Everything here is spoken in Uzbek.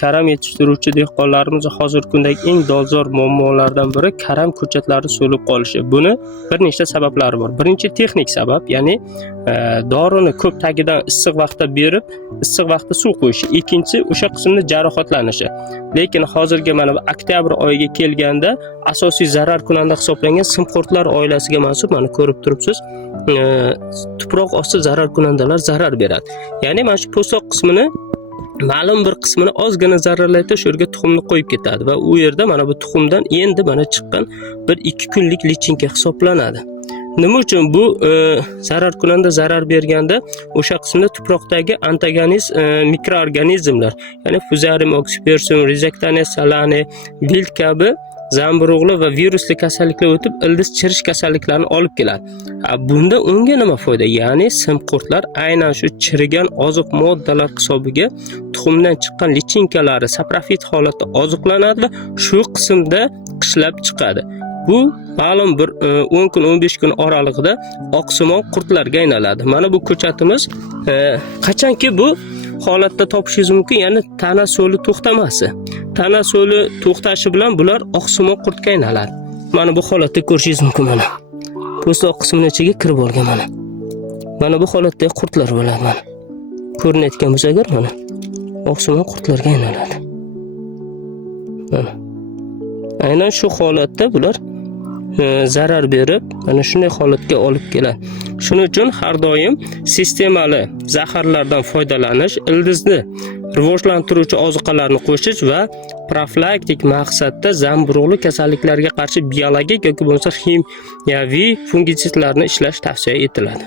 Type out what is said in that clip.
Karam yetishtiruvchi dehqonlarimiz hozirgi kundagi eng dolzarb muammolardan biri karam ko'chatlari so'lib qolishi. Buni bir nechta sabablari bor. Birinchi texnik sabab, ya'ni dorini ko'p tagidan issiq vaqtda berib, issiq vaqtda suv qo'yishi. Ikkinchisi o'sha qismni jarohatlanishi. Lekin hozirgi mana bu oktyabr oyiga kelganda asosiy zarar kunanda hisoblangan simqurtlar oilasiga mansub, mana ko'rib turibsiz, tuproq osti zarar kunandalar zarar beradi. Ya'ni mana shu po'stoq qismini ma'lum bir qismini ozgina zararlaydi, shu yerga tuxumni qo'yib ketadi va u yerda mana bu tuxumdan endi mana chiqqan bir 2 kunlik lichinka hisoblanadi. Nima uchun bu zarar kunanda zarar berganda o'sha qismda tuproqdagi antagonist mikroorganizmlar, ya'ni Fusarium oxypersum, Rhizoctonius salani, vilt kabi zamburug'li va virusli kasalliklar o'tib ildiz chirish kasalliklarini olib keladi. Bunda unga nima foyda? Ya'ni simqurtlar aynan shu chirigan oziq moddalar hisobiga tuxumdan chiqqan lichinkalari saprofit holatda oziqlanadi va shu qismda qishlab chiqadi. Bu ma'lum bir 10 kun 15 kun oralig'ida oqsimon qurtlarga aylanadi. Mana bu ko'chatimiz qachonki bu holatda topishingiz mumkin, ya'ni tana so'li to'xtamasi. Tana so'li to'xtashi bilan bular oqsimon qurtga aylanadi. Mana bu holatda ko'rishingiz mumkin mana. Po'stoq qismining ichiga kirib olgan mana. Mana bu holatda qurtlar bo'ladi mana. Ko'rinayotgan bo'lsa agar mana oqsimon qurtlarga aylanadi. Mana. Aynan shu holatda bular zarar berib, mana shunday holatga olib keladi. Shuning uchun har doim sistemali zaharlardan foydalanish, ildizni rivojlantiruvchi ozuqalarni qo'shish va profilaktik maqsadda zamburug'li kasalliklarga qarshi biologik yoki bo'lmasa kimyoviy fungitsidlarni ishlash tavsiya etiladi.